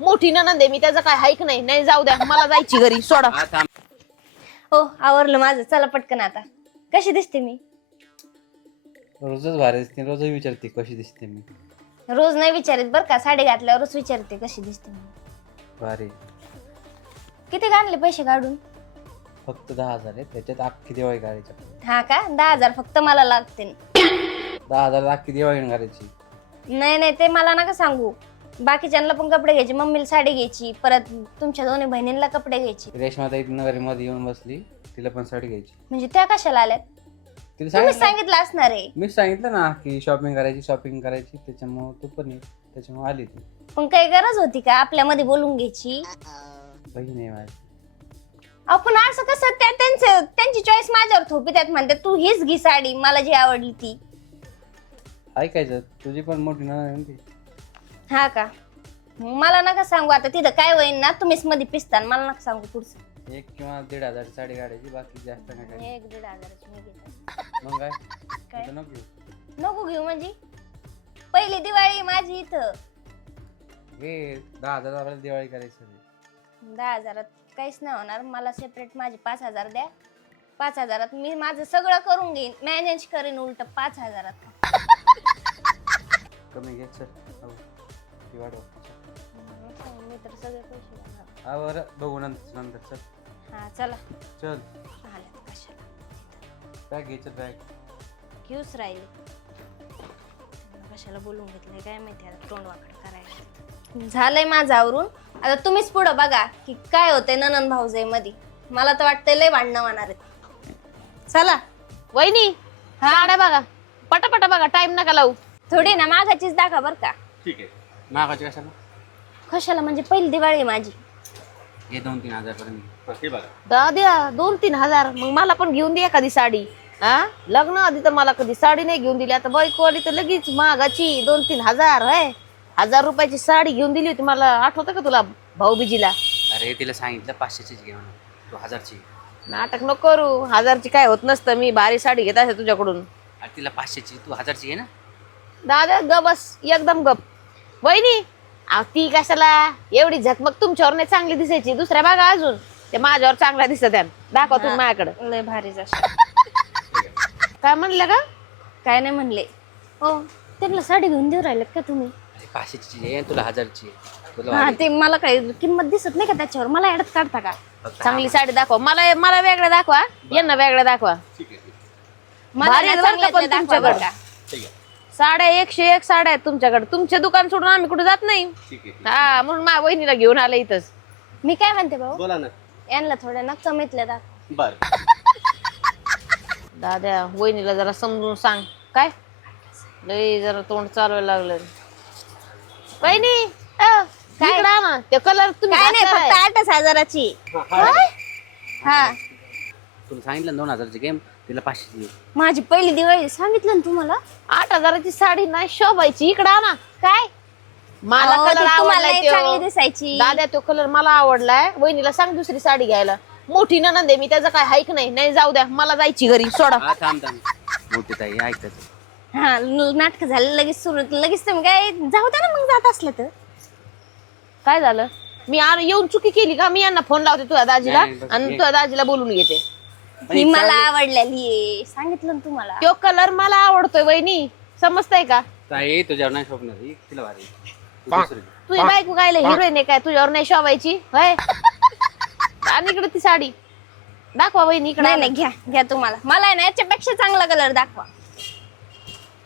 मोठी ननंद आहे मी त्याचं काय हाईक नाही. नाही जाऊ द्या मला जायची घरी सोडा. हा थांब हो आवरलं माझं. चला पटकन आता. कशी दिसते मी? रोजच भारी दिसते रोजच विचारते कशी दिसते मी. रोज नाही विचारित बरं का साडी घातल्यावरच विचारते कशी दिसते मी. भारी. किती काढले पैसे काढून? फक्त दहा हजार आहे त्याच्यात अख्खी दिवाळी काढायची. हा का? दहा हजार फक्त मला लागते दहा हजार अख्खी दिवाळी काढायची नाही नाही ते मला नका सांगू. बाकीच्यांना पण कपडे घ्यायचे. मम्मीला साडी घ्यायची परत तुमच्या दोन्ही बहिणींना कपडे घ्यायचे. रेशमा ताई नगरी मध्ये येऊन बसली तिला पण साडी घ्यायची. म्हणजे त्या कशाला आल्यात? तिला तुम्ही सांगितलं सांगितलं असणार आहे. मी सांगितलं ना की शॉपिंग करायची शॉपिंग करायची त्याच्यामुळे तू पण ये त्याच्यामुळे आली ती. पण काही गरज होती का आपल्यामध्ये बोलून घ्यायची? बहीण आहे माझी. आपण असं कसं त्या त्यांचं त्यांची चॉईस माझ्यावर थोपी त्यात म्हणते तू हीच घे साडी मला जी आवडली ती. ऐकायचं तुझी पण मोठी ना ती. हा का? मला नका सांगू आता तिथं काय होईन ना तुम्हीच मध्ये पिसता मला नका सांगू पुढचं. एक किंवा दीड हजारची साडी काढायची बाकी जास्त नाही काढायची एक दीड हजाराची मी घेते. मग काय? नको घेऊ. नको घेऊ म्हणजे? पहिली दिवाळी माझी इथं. घे दहा हजार आपल्याला दिवाळी करायची आहे. दहा हजारात काहीच नाही होणार मला सेपरेट माझे पाच हजार द्या. पाच हजारात मी माझं सगळं करून घेईन मॅनेज करेन उलट पाच हजारात. कमी घे चल. हो. ती वाढव मी तर सगळे पैसे. हा बरं. बघू नंतर नंतर चल हा चला. चल. आल्या कशाला? बॅग घे चल बॅग घेऊच राहिले. त्यांना कशाला बोलून घेतलंय काय माहिती आता तोंड वाकड करायला झालंय माझं आवरून. आता तुम्हीच पुढं बघा की काय होतंय ननन भाऊजाई मध्ये मला तर वाटतंय लय भांडणं होणार आहेत. चला. वहिनी साड्या बघा? पटापटा बघा टाइम नका लावू. थोडी ना मागाचीच दाखवा बर का. ठीक आहे. मागाची कशाला? कशाला? म्हणजे पहिली दिवाळी आहे माझी. हे दोन तीन हजार पर्यंत हे बघा. दाद्या दोन तीन हजार. मग मला पण घेऊन दे एखादी साडी. हा? लग्न आधी तर मला कधी साडी नाही घेऊन दिली. आता बायको आली तर लगेच महागाची दोन तीन हजार आहे हजार रुपयाची साडी घेऊन दिली होती. मला आठवतं का तुला भाऊबीजीला? अरे तिला सांगितलं पाचशेचीच घे म्हणून. तू हजारची. नाटक नको करू. हजारची काय होत नसतं. मी भारी साडी घेत असे तुझ्याकडून. अरे तिला पाचशेची. तू हजारची घे ना. दादा ग बस. एकदम गप. वहिनी अहो, ती कशाला? एवढी झकमक तुमच्यावर नाही चांगली दिसायची. दुसऱ्या बागा अजून. ते माझ्यावर चांगला दिसत आहे. दाखवा तुम्ही माझ्याकडे. लय भारी काय म्हणलं का काय नाही म्हणले. हो त्यांना साडी घेऊन देऊ राहिलेत का तुम्ही? तुला हजारची आहे. तुला हा. ते मला काही किंमत दिसत नाही का त्याच्यावर? मला एडत काढता का? फक्त चांगली साडी दाखवा. मला मला वेगळ्या दाखवा. यांना वेगळ्या दाखवा. ठीक आहे, ठीक मला भारी बरं का पण तुमच्याकडं. का. ठीक आहे. साड्या एकशे एक साड्या आहेत तुमच्याकडे. तुमचे दुकान सोडून आम्ही कुठे जात नाही. ठीक आहे. हा म्हणून माझ्या वहिनीला घेऊन आलं इथंच. मी काय म्हणते भाऊ? बोला ना. यांना थोड्या ना कमीतल्या दाखवा. बर. दाद्या वहिनीला जरा समजून सांग. काय? लय जरा तोंड चालवायला लागलं वहिनी अ, इकडं आ ना. ते कलर तुम्ही काय नाही फक्त. आठच हजाराची. हा तुला सांगितलं ना दोन हजारची गेम तिला पाचशेची घे. माझी पहिली दिवाळी सांगितलं ना तुम्हाला? आठ हजाराची साडी नाही शोभायची. इकडं आ ना काय? मला अहो, कलर तुम्हाला त्यो. दिसायची. दाद्या तो कलर मला आवडलाय. वहिनीला सांग दुसरी साडी घ्यायला. मोठी ननंद आहे मी त्याचं काय हाईक नाही. नाही जाऊ द्या. मला जायची घरी. सोडा. हा थांब थांब. मोठी ताई ऐकतात हा नाटक झालं लगेच सुरू लगेच तुम्ही काय जाऊ द्या ना मग जात असलं तर. काय झालं? मी आ- येऊन चुकी केली का? मी यांना फोन लावते तुझ्या दाजीला नाही, बस आणि. तुझ्या दाजीला बोलून घेते. ही मला आवडलेली आहे सांगितलं ना तुम्हाला. तो कलर मला आवडतोय वहिनी. समजतंय का? ताई तुझ्यावर नाही शोभणार ही. तिला भारी. आहे. तू दुसरी. घे. तुझी बायको गायला हिरोईन आहे काय? तुझ्यावर नाही शोभायची? होय? आणि इकडे ती साडी. दाखवा वहिनी इकडे नाही नाही घ्या घ्या तुम्हाला. मला आहे ना याच्यापेक्षा चांगला कलर दाखवा.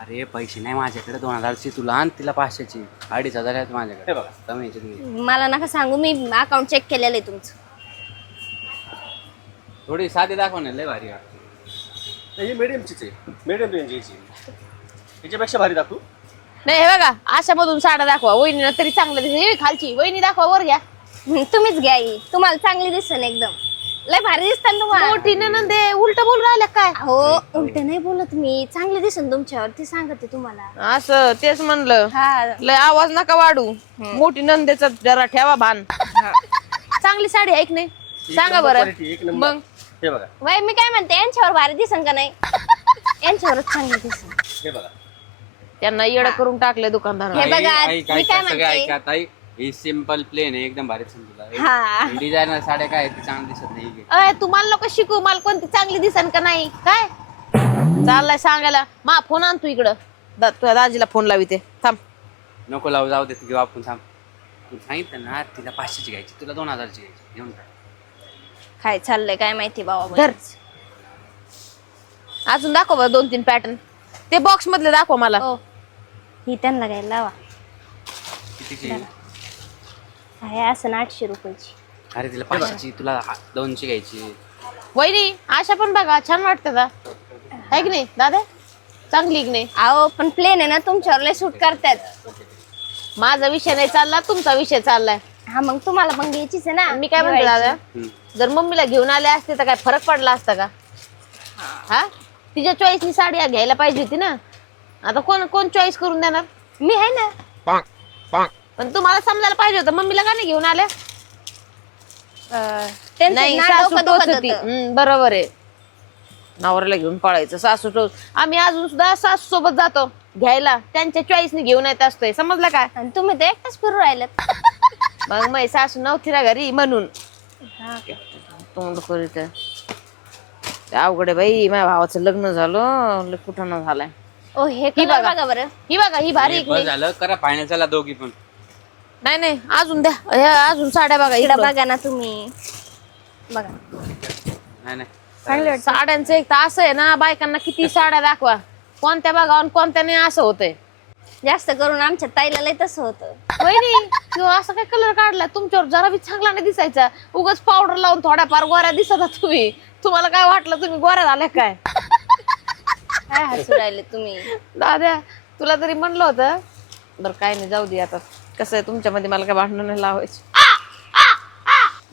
अरे पैसे नाही माझ्याकडे. दोन हजारची तुला आणि तिला पाचशेची. अडीच हजार आहेत माझ्याकडे. बघा. कमी याच्यात घे. मला नका सांगू मी अकाउंट चेक केलेलं आहे तुमचं. थोडी साधी दाखव ना लय भारी वाटते. नाही, ही मिडियमचीच आहे. मिडियम रेंजची याच्यापेक्षा भारी दाखवू? नाही हे बघा अशामधून साड्या दाखवा. वहिनीला तरी चांगलं दिसेल. हे खालची. वहिनी दाखवा वर घ्या. तुम्हीच घ्या ही. तुम्हाला चांगली दिसेल एकदम. लय भारी दिसतात ना तुम्हाला. मोठी आहे उलट बोल राहिल्या काय? हो उलट नाही बोलत मी. चांगली दिसेल तुमच्यावर ते सांगते तुम्हाला. असं तेच म्हणलं. हा. लय आवाज नका वाढू. मोठी नंदेचा जरा ठेवा भान. चांगली साडी आहे की नाही? सांगा बरं. quality, एक नंबर मग? हे बघा. वय मी काय म्हणते यांच्यावर भारी दिसन का नाही? यांच्यावरच चांगली दिसन. हे बघा. त्यांना येडं करून टाकलं दुकानदार हे बघा, मी काय सगळे म्हणते? ऐका ताई. ही सिंपल प्लेन आहे एकदम भारी तुला. हा. डिझायनर साड्या काय आहेत ते चांगलं दिसत नाही घे. अय तुम्हाला लोक शिकू मला कोणती चांगली दिसन का नाही? काय? चाललाय सांगायला. मा फोन आण तू इकडं. दा- तुझ्या दाजीला फोन लावी ते थांब. नको लावू जाऊ दे घेऊ आपण थांब. तू सांगितलं ना तिला पाचशेची घ्यायची तुला दोन हजारची घ्यायची. घेऊन टाक काय चाललंय काय माहिती बाबा धर. अजून दाखव बरं दोन तीन पॅटर्न ते बॉक्स मधले दाखव मला. ओ ही त्यांना काय लावा. कितीची? आहे असं आठशे रुपयाची. अरे तिला पाचशेची तुला हा- दोनशे घ्यायची. वहिनी अशा पण बघा छान वाटतं का आहे की नाही दादा? चांगली की नाही? अहो पण प्लेन आहे ना तुमच्यावर लय सूट करतात. माझा विषय नाही चालला तुमचा विषय चाललाय. हा मग तुम्हाला पण घ्यायचीच आहे ना. मी काय म्हणते दादा? हम्म. जर मम्मीला घेऊन आले असते तर काय फरक पडला असता का? हा? तिच्या चॉईसनी साडी घ्यायला पाहिजे होती ना. आता कोण कोण चॉईस करून देणार? मी आहे ना. पण तुम्हाला समजायला पाहिजे होतं मम्मीला का नाही घेऊन आल्या? अं, त्यांचं नाही ना सासू डोकं तोच दुखत होती होतं. हम्म, बरोबर आहे. नवऱ्याला घेऊन पळायचं सासू टोच आम्ही अजून सुद्धा सासू सोबत जातो घ्यायला. त्यांच्या चॉईसने घेऊन येत असतोय. समजलं काय आणि तुम्ही तर एकटाच फिरू राहिलात. मग मै सासू नव्हती ना घरी म्हणून. तोंड करीत ते अवघड आहे बाई माझ्या भावाचं लग्न झालं लय कुठं झालाय? ओ हे कलर बघा. बघा बरं. ही बघा ही भारी हे आहे की बस नाही? झालं करा फायनल चला दोघी पण. नाही नाही अजून द्या. ह्या अजून साड्या बघा इकडं इकडं. बघा ना तुम्ही. बघा. नाही नाही. साड्यांचं एक तर असं आहे ना बायकांना किती साड्या दाखवा. कोणत्या बघा आणि कोणत्या नाही असं होतंय. जास्त करून आमच्या ताईला लय तसं होतं. वहिनी तो असं काय कलर काढलाय तुमच्यावर जरा बी चांगला नाही दिसायचा. उगाच पावडर लावून थोड्याफार गोऱ्या दिसत आहात तुम्ही. तुम्हाला काय वाटलं तुम्ही गोऱ्या झाल्या काय? काय हसू राहिले तुम्ही? दाद्या तुला तरी म्हणलं होतं. बरं काय नाही जाऊ दे आता. कसं आहे तुमच्यामध्ये मला काय भांडणं नाही लावायची.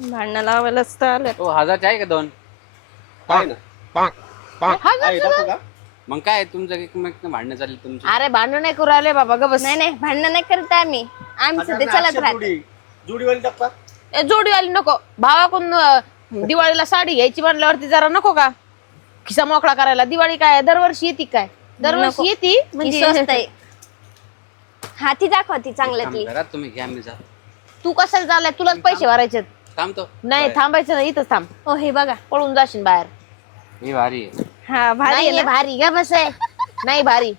भांडणं लावायलाच तर आलं तो हजारची आहे का दोन? आहे ना हा आहे का दाखवू का मग काय तुमचं एकमेक भांडणं चालली तुमची? अरे भांडण नाही करू राहिले बाबा ग बस. नाही नाही भांडणं नाही करत आम्ही. आमचं ते चलत राहत. जोडी जोडीवाली ए, जोडीवाली नको. भावाकडून अं, दिवाळीला साडी घ्यायची म्हणल्यावरती जरा नको का? खिसा मोकळा करायला. दिवाळी काय दरवर्षी येते काय. दरवर्षी येते ही स्वस्त म्हणजे आहे. हा ती दाखवा ती चांगल्यातली करा तुम्ही घ्या मी जा तू कशाला चाललाय? तुलाच पैसे भरायचे थांबतो. नाही थांबायचं नाही इथंच थांब. ओ हे बघा. पळून जाशील बाहेर. ही भारी आहे. हा भारी नाही आहे ना? भारी. का बस आहे. नाही भारी.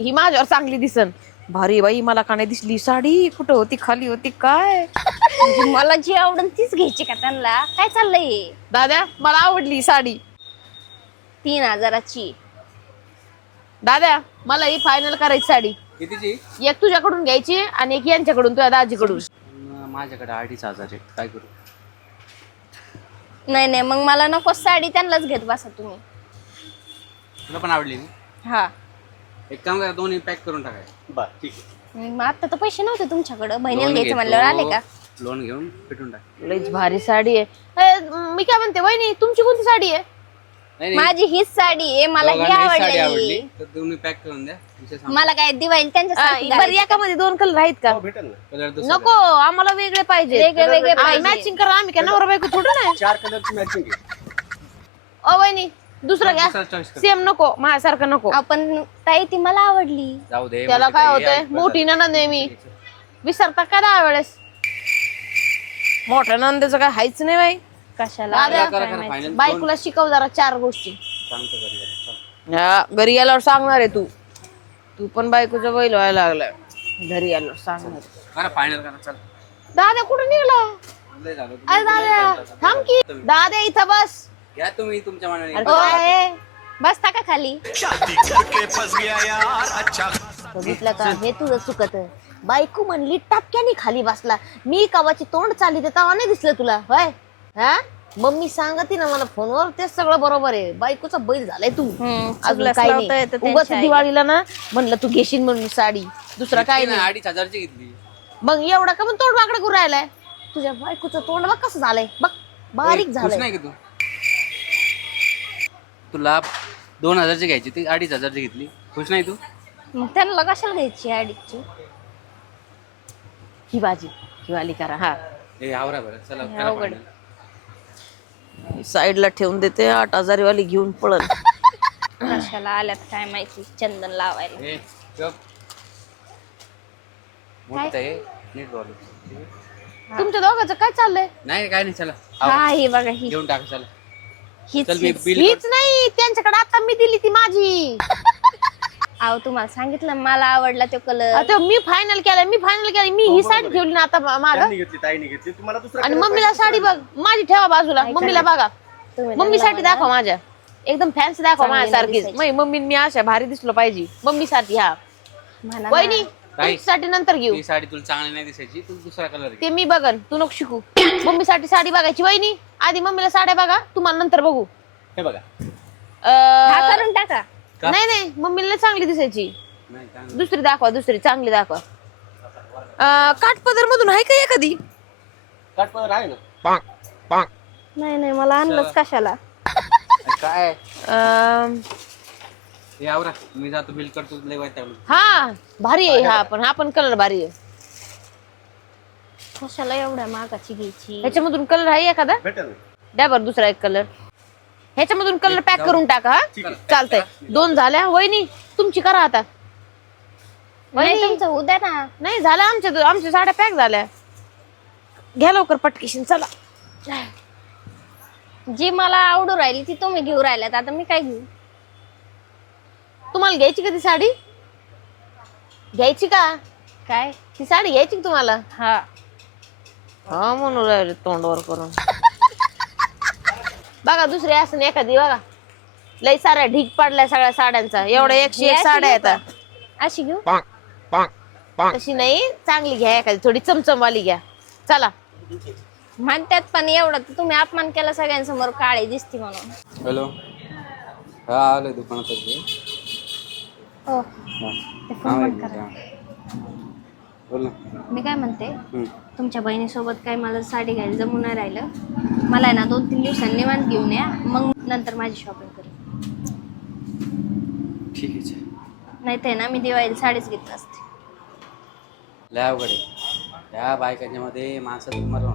ही माझ्यावर चांगली दिसन. भारी बाई मला का नाही दिसली? साडी कुठं होती? खाली होती? काय? म्हणजे मला जी आवडन तीच घ्यायची का त्यांना? काय चाललंय? हे? दादा मला आवडली ही साडी. तीन हजाराची. दादा मला ही फायनल करायची साडी. कितीची? एक तुझ्याकडून घ्यायची आणि एक यांच्याकडून तुझ्या दाजीकडून. माझ्याकडे अडीच हजार आहे काय करू? नाही नाही मग मला नको साडी त्यांनाच घेत बसा तुम्ही. तुला पण आवडली ना? हा. एक काम करा दोन्ही पॅक करून टाकाय बर ठीक आहे. मग आता तर पैसे नव्हते तुमच्याकडं. बहिणीला घ्यायचं म्हणल्यावर आले का? लोन घेऊन फिटून टाक. लईच भारी साडी आहे. ए, मी काय म्हणते वहिनी तुमची कोणती साडी आहे? नाही नाही. माझी हीच साडी आहे मला ही दोघांना हीच साडी आवडली. आवडलेली तर दोन्ही पॅक करून द्या. मला काय दिवाळी त्यांच्या आ, बरं एकामध्ये दोन कलर आहेत का? हो भेटेल ना. कलर दुसरा नको आम्हाला वेगळे पाहिजे वेगळे वेगळे मॅचिंग करा आम्ही काय नवरा बायको थोडं नाही चार कलरची मॅचिंग आहे. ओ वहिनी दुसरं घ्या. दुसरा choice कर. सेम नको माझ्यासारखं नको. आपण ताई ती मला आवडली. जाऊ दे त्याला मोठी काय ताई होतंय? आहे, मोठी. ननंद आहे मी. विसरता का दहा वेळेस मोठ्या नंदेचं काय हायच नाही बाई. कशाला? दादा, करा, करा, final. बायकोला शिकव जरा चार गोष्टी. सांगतो घरी. चल. हा, घरी आल्यावर सांगणार आहे तू. तू पण बायकोचा बैल व्हायला लागलाय. घरी आल्यावर सांगणार करा फायनल करा चल. दादा कुठं निघला लय झालं अरे दादा थांब की. दादा इथं बस. घ्या तुम्ही तुमच्या मनाने. काय बसता का खाली? बघितलं का? हे तुझं चुकत. बायको म्हणली टपक्याने खाली बसला. मी कवाची तोंड चालली ते तेव्हा नाही दिसलं तुला. होय? हा? मम्मी सांगते ना मला फोनवर तेच सगळं बरोबर आहे. बायकोचा बैल झालाय तू. हम्म, अजून चुकलंच काही लावता नाही उगाच त्यांच्या. दिवाळीला ना म्हणलं तू घेशील म्हणून साडी. दुसरं काय नाही. अडीच हजारची घेतली. मग एवढा का पण तोंड वाकडं करू राहिलाय? तुझ्या बायकोचं तोंड बघ कसं झालंय. बघ बारीक खुश झालंय. नाही का तू? तुला दोन हजारची घ्यायची ती अडीच हजारची घेतली. खुश नाही तू? मग त्यांना कशाला घ्यायची अडीचची? ही भाजी ही वाली करा हा. हे आवरा बरं चला करा अवघड. final. साईडला ठेवून देते आठ हजारी वाली घेऊन पळल कशाला आल्यात काय माहिती? चंदन लावायला. हे गप. मोठं आहे नीट बोल. ठीक आहे? तुमच्या दोघांचं काय चाललंय? नाही काय नाही चला. हा ही बघा ही. घेऊन टाका चला. हीच चल मी हीच. बिल हीच नाही त्यांच्याकडे आता मी दिली ती माझी. अहो तुम्हाला सांगितलं मला आवडला तो कलर आता मी फायनल केलं मी फायनल केलं मी ही साडी ठेवली ना आता माग. त्यांनी घेतली ताईने घेतली. तुम्हाला दुसरा आणि color मम्मीला पाहिजे साडी बघ माझी ठेवा बाजूला. मम्मीला बघा. तुम्ही मम्मी साठी दाखवा माझ्या. एकदम फॅन्सी दाखवा चांगली माझ्या सारखीच दिसायची. मम्मी मी अशा भारी दिसलो पाहिजे. मम्मी साठी हा. म्हणा ना. वहिनी ताई. साठी नंतर घेऊ. ही साडी तुला चांगली नाही दिसायची तू दुसरा कलर घे. ते मी बघन तू नको शिकू. मम्मी साठी साडी बघायची वहिनी. आधी मम्मीला साड्या बघा तुम्हाला नंतर बघू. हे बघा. हा अं, करून टाका. का? नाही नाही मम्मीला चांगली दिसायची. नाही चांगली. दुसरी दाखवा दुसरी चांगली दाखवा. अं, काठपदर मधून आहे का एखादी? काठपदर आहे ना? नाही नाही मला आणलंच कशाला. काय? अं, हे आवरा मी जातो बिल करतो लय वाईट लागलं. हा भारी आहे हा पण हा पण कलर भारी आहे. कशाला एवढ्या मागाची घ्यायची? ह्याच्यामधून कलर आहे एखादा? भेटेल. द्या बरं दुसरा एक कलर ह्याच्यामधून कलर पॅक करून टाका हा. चालतंय. दोन झाल्या वहिनी तुमची करा आता. नाही वहिनी. तुमचं उद्या ना. नाही झाल्या आमच्या आमच्या साड्या पॅक झाल्या. घ्या लवकर पटकेशन चला. जी मला आवडू राहिली ती तुम्ही घेऊ राहिल्यात. आता मी काय घेऊ? तुम्हाला घ्यायची का ती साडी? घ्यायची का? काय? ती साडी घ्यायची का तुम्हाला? हा. हा म्हणून राहिले तोंडवर करून. बघा दुसरी असं नाही एखादी बघा. लई साऱ्या ढीक पडलाय सगळ्या साड्यांचा. एवढ्या एकशे एक साड्या येतात? अशी घेऊ? तशी नाही चांगली घ्या एखादी थोडी चमचमवाली घ्या. चला. म्हणतात पण एवढं तर तुम्ही अपमान केला सगळ्यांसमोर काळी दिसती म्हणून. हॅलो. हा आलोय दुकानात. हो. ते फोन बंद करा. बोल ना मी काय म्हणते हम्म. तुमच्या बहिणीसोबत काय मला साडी घ्यायला जमून नाही राहिलं मला आहे ना दोन तीन दिवसांनी निवांत घेऊन या मग नंतर माझी शॉपिंग करेन ठीक आहे चल. नाही ते ना मी दिवाळीला साडीच घेत नसते लय अवघड आहे त्या बायकांच्या मध्ये माणसाचं मरण